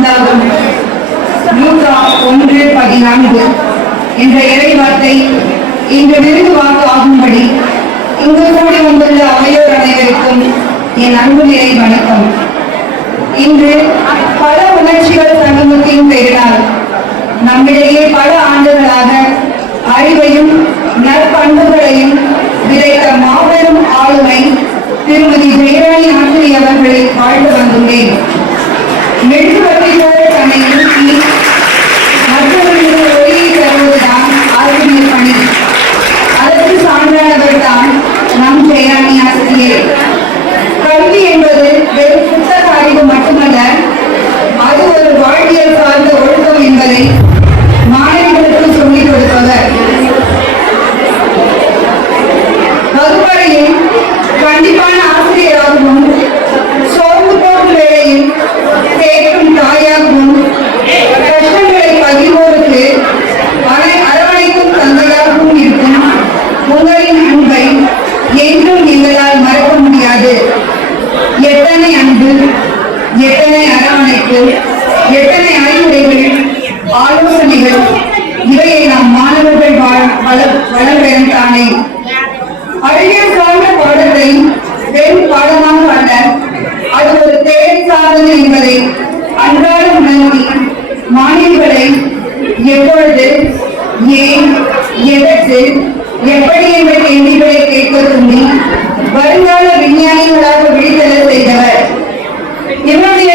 உண்டாகும் லூகா ஒன்று பதினான்கு. என்ற இறைவார்த்தை இன்று விருது வாக்கு ஆகும்படி இங்கு கூடி வந்துள்ள அவையோர் அனைவருக்கும் என் அன்பு வணக்கம். இன்று பல உணர்ச்சிகள் சமூகத்தையும் பெறினார் நம்மிடையே பல ஆண்டுகளாக அறிவையும் நற்பண்புகளையும் விதைத்த மாபெரும் ஆளுமை திருமதி ஜெயராணி ஆசிரியர் அவர்களை வாழ்ந்து வந்துள்ளேன். மெழுகுவர்த்தி போல தன்னை நிறுத்தி மற்றவர்களுக்கு ஒளியை தருவதுதான் ஆசிரியர் பணி. அதற்கு சான்றானவர் தான் நம் ஜெயராணி ஆசிரியர் கல்வி என்பது வெறும் புத்தக அறிவு மட்டுமல்ல அது ஒரு வாழ்வியல் சார்ந்த ஒழுக்கம் என்பதை எத்தனை அரவணைப்பு எத்தனை அறிவுரைகள் ஆலோசனைகள் இவையை நாம் மாணவர்கள் வளர்வேன் தானே. அறிவியல் சார்ந்த பாடத்தை வெறும் பாடமாக அல்ல அது ஒரு தேர் சாதனை என்பதை அன்றாட உணர்த்தி மாணவர்களை எப்பொழுது ஏன் எதற்கு எப்படி என்ற கேள்விகளை கேட்க சொல்லி வருங்கால விஞ்ஞானிகளாக விழித்தெழ செய்தவர். இவருடைய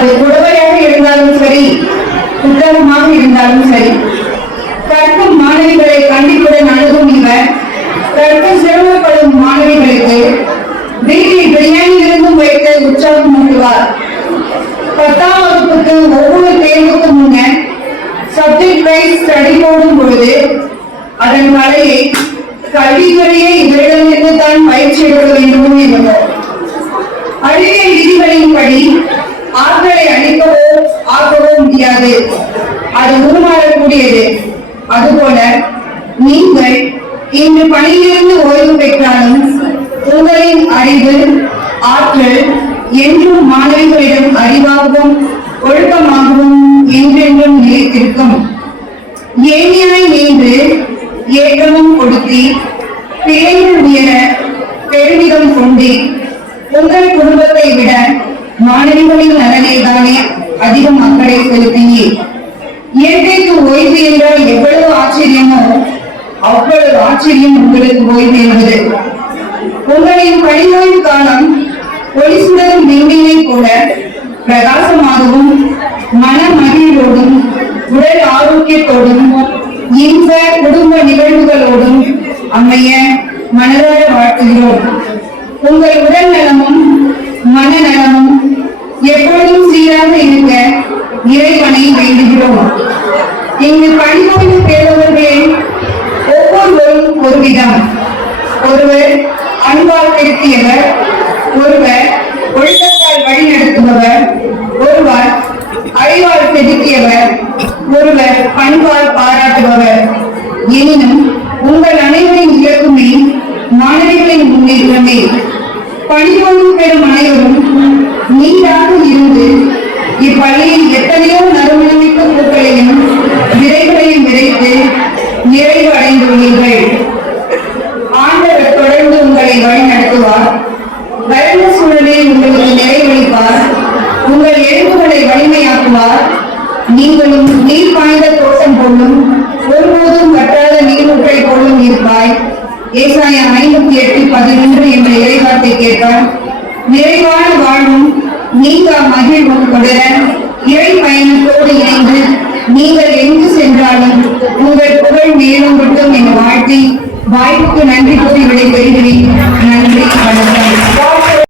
அது புடவையாக இருந்தாலும் சரி புத்தகமாக இருந்தாலும் சரி கற்கும் மாணவிகளை கண்டிப்புடன் அணுகும் இவர் கற்க சிரமப்படும் மாணவிகளுக்கு வீட்டில் பிரியாணி விருந்தும் வைத்து உற்சாகம் ஊட்டுவார் பத்தாம் வகுப்புக்கு ஒவ்வொரு தேர்வுக்கு முன்னர் சப்ஜெக்ட் வைஸ் ஸ்டடி போடும் பொழுது அதன் கலையை கல்வித்துறையே இவரிடமிருந்து தான் பயிற்சி எடுக்க வேண்டும் என்பது. அறிவியல் விதிகளின்படி ஆட்களை அழிக்கவோ ஆக்கவோ முடியாது. அது உருமாறக்கூடியது. அதுபோல நீங்கள் இன்று பணியிலிருந்து ஓய்வு பெற்றாலும் உங்களின் அறிவு ஆற்றல் என்றும் மாணவிகளிடம் அறிவாகவும் ஒழுக்கமாகவும் என்றென்றும் நிலைத்திருக்கும். ஏனியாய் நின்று ஏற்றமும் கொடுத்தி பிழைகள் உயர பெருமிதம் கொண்டே உங்கள் குடும்பத்தை விட மாணவிகளின் நலனை தானே அதிகம் அக்கறை செலுத்தினீர். இயற்கைக்கு ஓய்வு என்றால் எவ்வளவு ஆச்சரியமோ அவ்வளவு ஆச்சரியம் உங்களுக்கு ஓய்வு என்பது. உங்களின் பணியோய்வு காலம் ஒளி சுடரும் விண்மீனை போல பிரகாசமாகவும் மன மகிழ்வோடும் உடல் ஆரோக்கியத்தோடும் இன்ப குடும்ப நிகழ்வுகளோடும் அமைய மனதார வாழ்த்துகிறோம். உங்கள் இங்கு பணிபுரிந்து தேர்ந்தவர்கள் ஒவ்வொருவரும் ஒரு விதம் ஒருவர் அன்பால் திருத்தியவர் ஒருவர் ஒழுக்கத்தால் வழிநடத்துபவர் ஒருவர் அறிவால் செதுக்கியவர் ஒருவர் பண்பால் பாராட்டுபவர். எனினும் உங்கள் அனைவரின் இலக்குமே மாணவிகளின் முன்னேற்றமே. பணிபுரிந்து பெறும் அனைவரும் நீராக இருந்து வலிமையாக்குவார் நீங்களும் நீர் பாய்ந்த தோட்டம் போலும் ஒருபோதும் வற்றாத நீரூற்றை போலும் இருப்பாய் ஏசாயா ஐம்பத்தி எட்டு பதினொன்று என்ற இறைவார்த்தை கேட்பார் நிறைவான வாழ்வும் நீங்க மகிழ்வும் தொடர இறை பயணத்தோடு இணைந்து நீங்கள் எங்கு சென்றாலும் உங்கள் புகழ் மேலும் மட்டும் என வாழ்த்தி வாய்ப்புக்கு நன்றி கூறி விடைபெறுகிறேன். நன்றி வணக்கம்.